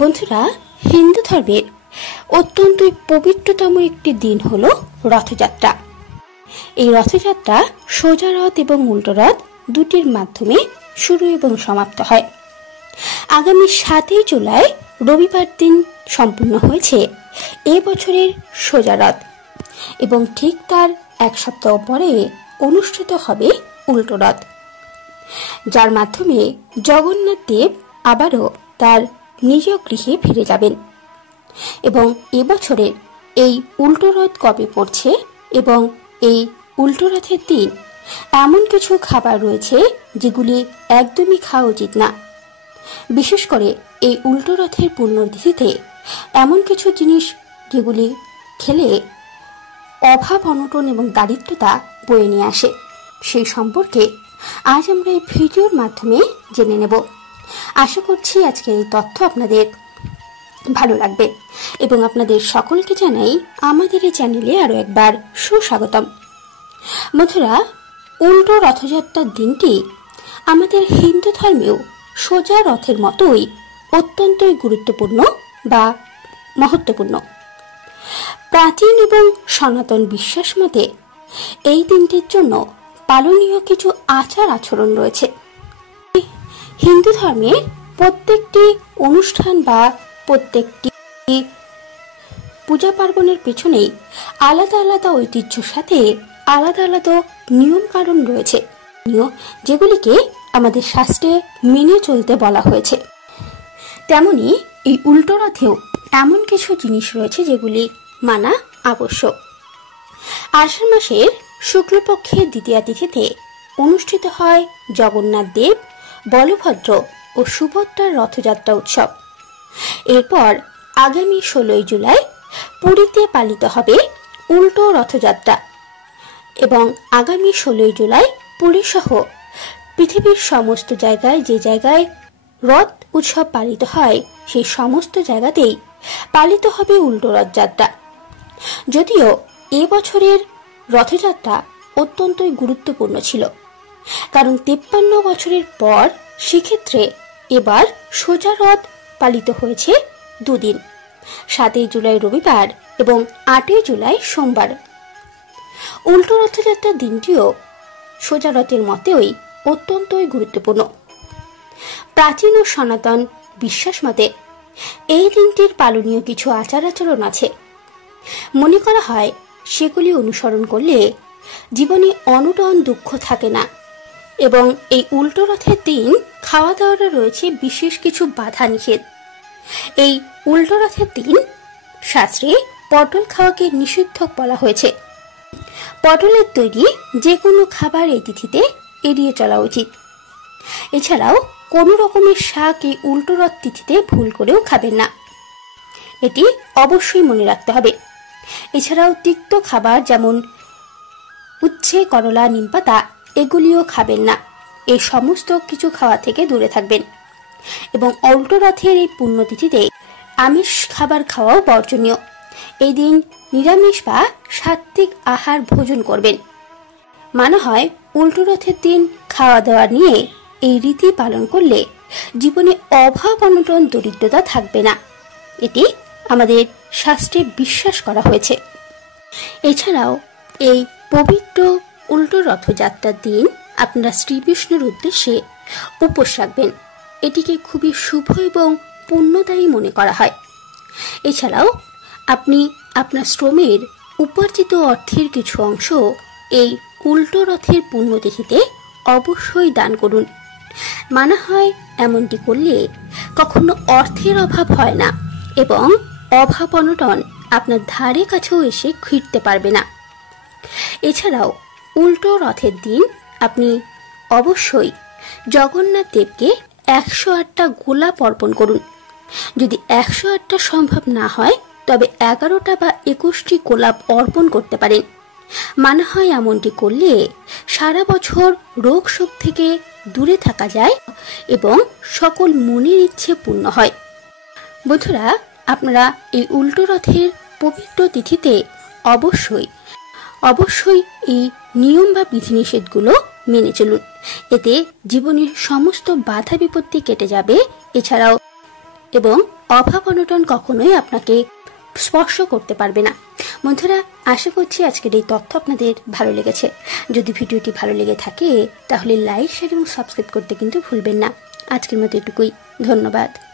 বন্ধুরা, হিন্দু ধর্মের অত্যন্ত পবিত্রতম একটি দিন হলো রথযাত্রা। এই রথযাত্রা সোজা রথ এবং উল্টো রথ দুটির মাধ্যমে শুরু এবং সমাপ্ত হয়। আগামী 7 জুলাই রবিবার দিন সম্পূর্ণ হয়েছে এ বছরের সোজা রথ এবং ঠিক তার এক সপ্তাহ পরে অনুষ্ঠিত হবে উল্টো রথ, যার মাধ্যমে জগন্নাথ দেব আবারও তার নিজ গৃহে ফিরে যাবেন। এবং এবছরের এই উল্টো রথ কবে পড়ছে এবং এই উল্টো রথের দিন এমন কিছু খাবার রয়েছে যেগুলি একদমই খাওয়া উচিত না। বিশেষ করে এই উল্টো রথের পুণ্যতিথিতে এমন কিছু জিনিস যেগুলি খেলে অভাব, অনটন এবং দারিদ্রতা বয়ে নিয়ে আসে, সেই সম্পর্কে আজ আমরা এই ভিডিওর মাধ্যমে জেনে নেব। আশা করছি আজকের এই তথ্য আপনাদের ভালো লাগবে এবং আপনাদের সকলকে জানাই আমাদের এই চ্যানেলে আরও একবার সুস্বাগতম। বন্ধুরা, উল্টো রথযাত্রার দিনটি আমাদের হিন্দু ধর্মেও সোজা রথের মতোই অত্যন্তই গুরুত্বপূর্ণ বা মহত্বপূর্ণ। প্রাচীন এবং সনাতন বিশ্বাস মতে এই দিনটির জন্য পালনীয় কিছু আচার আচরণ রয়েছে। হিন্দু ধর্মের প্রত্যেকটি অনুষ্ঠান বা প্রত্যেকটি পূজা পার্বণের পেছনেই আলাদা আলাদা ঐতিহ্যের সাথে আলাদা আলাদা নিয়ম কারণ রয়েছে, যেগুলিকে আমাদের শাস্ত্রে মেনে চলতে বলা হয়েছে। তেমনি এই উল্টো রথেও এমন কিছু জিনিস রয়েছে যেগুলি মানা আবশ্যক। আষাঢ় মাসের শুক্লপক্ষের দ্বিতীয়া তিথিতে অনুষ্ঠিত হয় জগন্নাথ দেব, বলভদ্র ও সুভদ্রার রথযাত্রা উৎসব। এরপর আগামী 16 জুলাই পুরীতে পালিত হবে উল্টো রথযাত্রা এবং আগামী 16 জুলাই পুরী সহ পৃথিবীর সমস্ত জায়গায় যে জায়গায় রথ উৎসব পালিত হয় সেই সমস্ত জায়গাতেই পালিত হবে উল্টো রথযাত্রা। যদিও এবছরের রথযাত্রা অত্যন্তই গুরুত্বপূর্ণ ছিল, কারণ 53 বছরের পর সেক্ষেত্রে এবার সোজা রথ পালিত হয়েছে দুদিন, 7 জুলাই রবিবার এবং 8 জুলাই সোমবার। উল্টো রথযাত্রার দিনটিও সোজা রথের মতেই অত্যন্তই গুরুত্বপূর্ণ। প্রাচীন ও সনাতন বিশ্বাস মতে এই দিনটির পালনীয় কিছু আচার আচরণ আছে। মনে করা হয় সেগুলি অনুসরণ করলে জীবনে অনটন দুঃখ থাকে না এবং এই উল্টো রথের দিন খাওয়া দাওয়ার রয়েছে বিশেষ কিছু বাধা নিষেধ। এই উল্টো রথের দিন শাস্ত্রে পটল খাওয়াকে নিষিদ্ধ বলা হয়েছে। পটলের তৈরি যে কোনো খাবার এই তিথিতে এড়িয়ে চলা উচিত। এছাড়াও কোনো রকমের শাক এই উল্টো রথ তিথিতে ভুল করেও খাবেন না, এটি অবশ্যই মনে রাখতে হবে। এছাড়াও তিক্ত খাবার যেমন উচ্ছে, করলা, নিমপাতা এগুলিও খাবেন না। এই সমস্ত কিছু খাওয়া থেকে দূরে থাকবেন এবং উল্টো রথের এই পুণ্যতিথিতে আমিষ খাবার খাওয়াও বর্জনীয়। এই দিন নিরামিষ বা সাত্ত্বিক আহার ভোজন করবেন। মানা হয় উল্টো রথের দিন খাওয়া দাওয়া নিয়ে এই রীতি পালন করলে জীবনে অভাব, অনটন, দরিদ্রতা থাকবে না, এটি আমাদের শাস্ত্রে বিশ্বাস করা হয়েছে। এছাড়াও এই পবিত্র উল্টো রথযাত্রার দিন আপনারা শ্রী বিষ্ণুর উদ্দেশ্যে উপোস রাখবেন। এটিকে খুবই শুভ এবং পুণ্যদায়ী মনে করা হয়। এছাড়াও আপনি আপনার শ্রমের উপার্জিত অর্থের কিছু অংশ এই উল্টো রথের পুণ্যতিথিতে অবশ্যই দান করুন। মানা হয় এমনটি করলে কখনো অর্থের অভাব হয় না এবং অভাব, অনটন আপনার ধারে কাছেও এসে ঘিরতে পারবে না। এছাড়াও উল্টো রথের দিন আপনি অবশ্যই জগন্নাথ দেবকে 108টা গোলাপ অর্পণ করুন। যদি 108টা সম্ভব না হয় তবে 11টা বা 21টি গোলাপ অর্পণ করতে পারেন। মানা হয় এমনটি করলে সারা বছর রোগ শোক থেকে দূরে থাকা যায় এবং সকল মনের ইচ্ছে পূর্ণ হয়। বন্ধুরা, আপনারা এই উল্টো রথের পবিত্র তিথিতে অবশ্যই এই নিয়ম বা বিধিনিষেধগুলো মেনে চলুন। এতে জীবনের সমস্ত বাধা বিপত্তি কেটে যাবে। এছাড়াও এবং অভাব অনটন কখনোই আপনাকে স্পর্শ করতে পারবে না। বন্ধুরা, আশা করছি আজকের এই তথ্য আপনাদের ভালো লেগেছে। যদি ভিডিওটি ভালো লেগে থাকে তাহলে লাইক, শেয়ার এবং সাবস্ক্রাইব করতে কিন্তু ভুলবেন না। আজকের মতো এটুকুই। ধন্যবাদ।